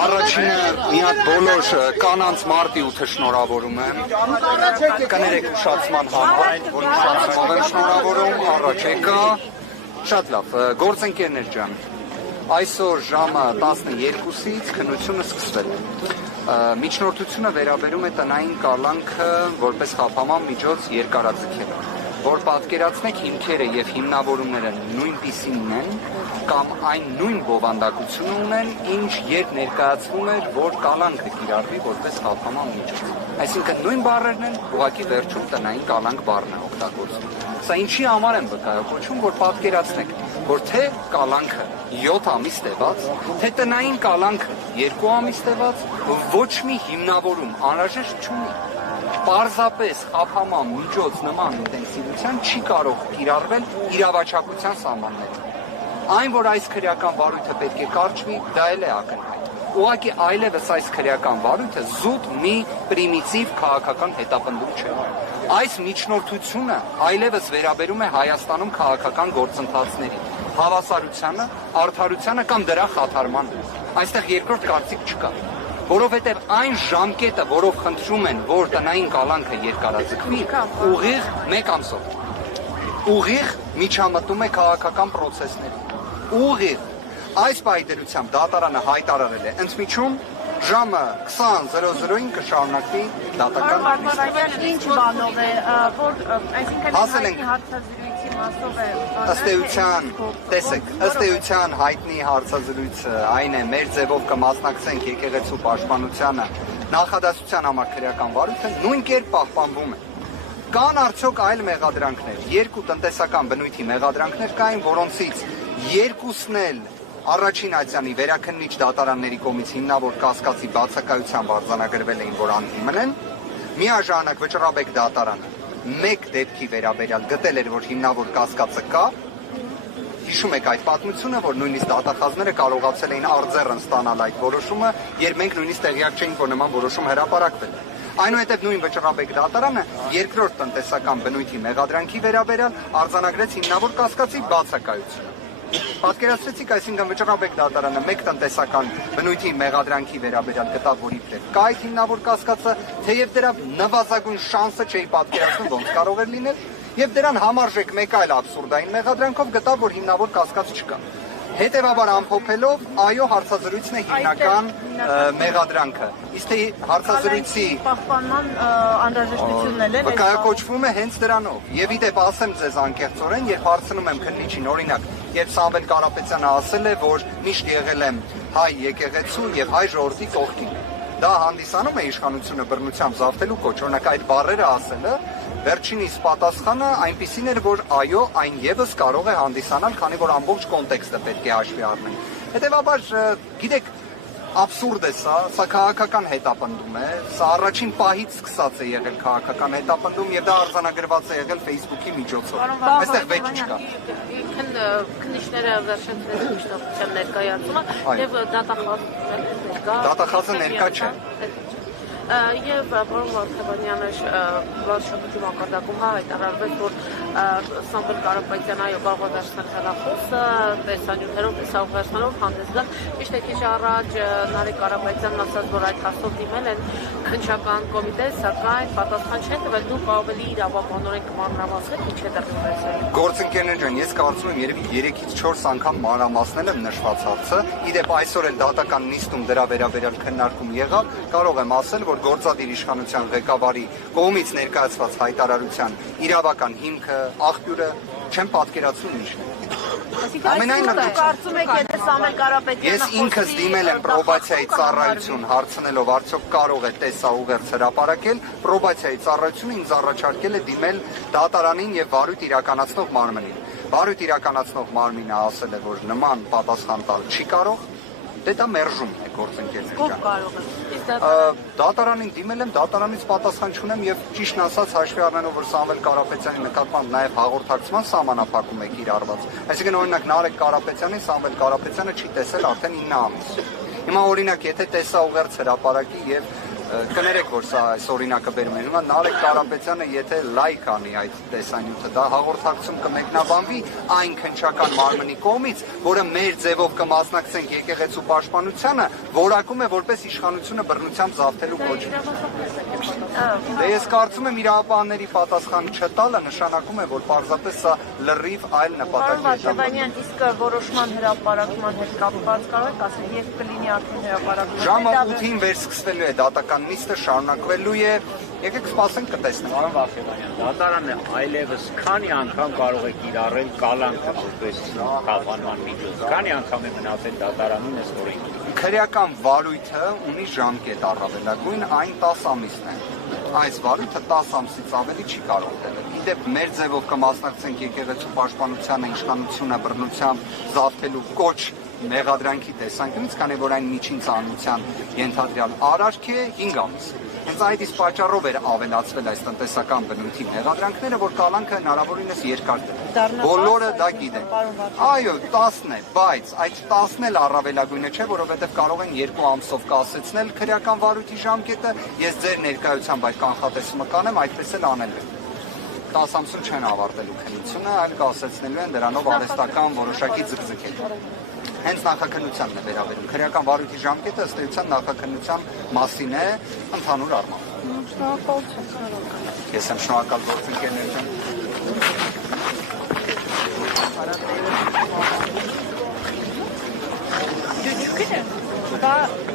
Առաջինը մի հատ բոլոր կանանց մարտի 8-ը շնորհավորում եմ։ Կներեք ուշացման համար, որ ուշացման եմ շնորհավորում, առաջ եկա։ Շատ լավ, գործընկերներ ջան, այսօր ժամը 12-ից քննությունը սկսվել է։ Միջնորդությունը վերաբերում է տնային կալանքը որպես խափանման միջոց երկարաձգելը, որ պատկերացնեք հիմքերը եւ հիմնավորումները նույնպիսին են կամ այն նույն բովանդակությունը ունեն, ինչ երբ ներկայացվում էր, որ կալանքը կիրառվի որպես խափանման միջոց։ Այսինքն նույն բառերն են, ուղղակի վերջում տնային կալանք բառն է օգտագործվում։ Սա ինչի համար եմ վկայակոչում, որ պատկերացնեք, որ թե կալանքը 7 ամիս տևած, թե տնային կալանքը 2 ամիս տևած, ոչ մի հիմնավորում անհրաժեշտ չունի։ Պարզապես խափանման միջոց նման ինտենսիվության չի կարող կիրառվել իրավաչափության սահմաններում։ Այն, որ այս քրեական վարույթը պետք է կարճվի, դա էլ է ակնհայտ։ Ուղղակի այլևս այս քրեական վարույթը զուտ մի պրիմիտիվ քաղաքական հետապնդում չէ։ Այս միջնորդությունը այլևս վերաբերում է Հայաստանում քաղաքական գործընթացներին, հավասարությանը, արդարությանը կամ դրա խաթարմանը։ Այստեղ երկրորդ կարծիք չկա։ Որովհետև այն ժամկետը, որով խնդրում են, որ տնային կալանքը երկարաձգվի, ուղիղ 1 ամսով, ուղիղ միջամտում է քաղաքական պրոցեսների, ուղիղ այս պայդրությամբ դատարանը հայտարարել է ընդմիջում ժամը 20:00-ին կշարունակվի դատական ինչ բանով է, որ այսինքն հարցազրույցի մասով է ըստ էության հայտնի հարցազրույցը այն է, մեր ձևով կմասնակցենք եկեղեցու պաշտպանությանը, նախադասության համար քրեական վարույթը նույն կերպ պահպանվում է։ Կան արդյոք այլ մեղադրանքներ, 2 տնտեսական բնույթի մեղադրանքներ կային, որոնցից 2-ն էլ առաջին ատյանի վերաքննիչ դատարանների կողմից հիմնավոր կասկածի բացակայությամբ արձանագրվել էին, որ անդիմն են, միաժամանակ Վճռաբեկ դատարանը 1 դեպքի վերաբերյալ գտել էր, որ հիմնավոր կասկածը կա։ Հիշում եք այդ պատմությունը, որ նույնիսկ դատախազները կարողացել էին արձեռն ստանալ այդ որոշումը, երբ մենք նույնիսկ տեղյակ չէինք, որ նման որոշում հրապարակվել է։ Այնուհետև նույն Վճռաբեկ դատարանը երկրորդ տնտեսական բնույթի մեղադրանքի վերաբերյալ արձանագրեց հիմնավոր կասկածի բացակայությունը։ Պատկերացրեցիք, այսինքն Վճռաբեկ դատարանը 1 տնտեսական բնույթի մեղադրանքի վերաբերյալ գտավ, որ իբրև կա այդ հիմնավոր կասկածը, թեև դրա նվազագույն շանսը չէի պատկերացնում, ոնց կարող էր լինել, եւ դրան համարժեք մեկ այլ աբսուրդային մեղադրանքով գտավ, որ հիմնավոր կասկած չկա։ Հետևաբար ամփոփելով, այո, հարցազրույցն է հիմնական մեղադրանքը։ Իսկ թե հարցազրույցի պահպանման անհրաժեշտությունն էլ է վկայակոչվում է հենց դրանով։ Եվ իդեպ ասեմ ձեզ անկեղծորեն, երբ հարցնում եմ քննիչին, օրինակ, երբ Սամվել Կարապետյանը ասել է, որ միշտ եղել եմ հայ եկեղեցու եւ հայ ժողովրդի կողքին, դա հանդիսանում է իշխանությունը բռնությամբ զավթելու կոչ, օրինակ այդ բառերը ասելը, վերջինիս պատասխանը այնպիսին էր, որ այո, այն եւս կարող է հանդիսանալ, քանի որ ամբողջ կոնտեքստը պետք է հաշվի առնել։ Հետևաբար, գիտեք, աբսուրդ է սա քաղաքական հետապնդում է, սա առաջին պահից սկսած է եղել քաղաքական հետապնդում եւ դա արձանագրված է եղել Facebook-ի միջոցով։ Այստեղ վեճ չկա։ Քննիչները վերջացրել միջնորդության ներկայացումը եւ դատախազը ներկա չէ։ Եվ պարոն Վարդանյանը շրջակայքի մակարդակում հայտարարվեց, որ Սամվել Կարապետյանը այո կարող է վերցնել հեռախոսը, տեսանյութերով, տեսաուղերձներով հանդես գալ։ Միշտ է քիչ առաջ Նարեկ Կարապետյանն ասաց, որ այդ հարցով դիմել են քննչական կոմիտե, սակայն պատասխան չեն տվել, դուք ավելի իրավաբանորեն կմանրամասնեք, ինչ է տեղի ունեցել։ Գործընկերներ ջան, ես կարծում եմ երևի 3-ից 4 անգամ մանրամասնել եմ նշված հարցը։ Իդեպ այսօր էլ դատական նիստում դրա վերաբերյալ քննարկում եղավ, կարող եմ ասել, որ գործադիր իշխանության ղեկավարի կողմից ներկայացված հայտարարության իրավական հիմքը, աղբյուրը չեմ պատկերացնում ինչ է։ Կարծում եք, եթե Սամվել Կարապետյանը ես ինքս դիմել եմ պրոբացիայի ծառայություն հարցնելով, արդյոք կարող է տեսաուղերձ հրապարակել, պրոբացիայի ծառայությունը ինձ առաջարկել է դիմել դատարանին եւ վարույթ իրականացնող մարմնին։ Վարույթ իրականացնող մարմինը ասել է, որ նման պատասխան տալ չի կարող։ Դե դա մերժում է գործընկերներ ջան։ Դատարանին դիմել եմ, դատարանից պատասխան չունեմ եւ ճիշտն ասած հաշվի առնելով, որ Սամվել Կարապետյանի նկատմամբ նաեւ հաղորդակցման սահմանափակում է կիրառված։ Այսինքն օրինակ Նարեկ Կարապետյանին Սամվել Կարապետյանը չի տեսել արդեն 9 ամիս։ Հիմա օրինակ եթե տեսաուղերձ հրապարակի եւ կներեք, որ սա այս օրինակը բերում են, հիմա Նարեկ Կարապետյանը եթե լայք անի այդ տեսանյութը, դա հաղորդակցում կմեկնաբանվի այն քննչական մարմնի կողմից, որը մեր ձևով կմասնակցենք եկեղեցու պաշտպանությանը, որակում է որպես իշխանությունը բռնությամբ զավթելու կոչ։ Դե ես կարծում եմ իրավապահների պատասխան չտալը նշանակում է, որ պարզապես սա լրիվ այլ նպատակի է։ Իսկ որոշման հրապարակման հետ կապված կարող եք ասել, երբ կլինի արդեն հրապարակումը։ Ժամը 8-ին վերսկսվելու է դատական նիստը, շարունակվելու է։ Եկեք սպասենք կտեսնենք։ Պարոն Վարդանյան, դատարանը այլևս քանի անգամ կարող է կիրառել կալանքը որպես խափանման միջոց։ Քանի անգամ է մնացել դատարանում այս օրենքի։ Քրեական վարույթը ունի ժամկետ առավելագույն այն 10 ամիսն է։ Այս վարույթը 10 ամսից ավելի չի կարող տևել։ Իդեպ մեր ձևով կմասնակցենք եկեղեցու պաշտպանությանը, իշխանությունը բռնությամբ զավթելու կոչ մեղադրանքի տեսանկյունից, քանի որ այն միջին ծանրության ենթադրյալ արարք է 5 ամիս։ Հենց այդ իսկ պատճառով էր ավելացվել այս տնտեսական բնույթի մեղադրանքները, որ կալանքը հնարավորինս երկար տևի։ Բոլորը դա գիտեն։ Այո, 10-ն է, բայց այդ 10-ն էլ առավելագույնը չէ, որովհետև կարող են 2 ամսով կասեցնել քրեական վարույթի ժամկետը, ես ձեր ներկայությամբ այդ կանխատեսումը կանեմ, այդպես էլ անել է։ 10 ամսում չեն ավարտելու քննությունը, այլ կասեցնելու են դրանով արհեստական որոշակի ձգձգել։ Հենց նախաքննությանն է վերաբերում։ Քրեական վարույթի ժամկետը ըստ էության նախաքննության մասին է ընդհանուր առմամբ։ Շնորհակալություն։ Ես եմ շնորհակալ գործընկերներին։ Դու չգիտես, դա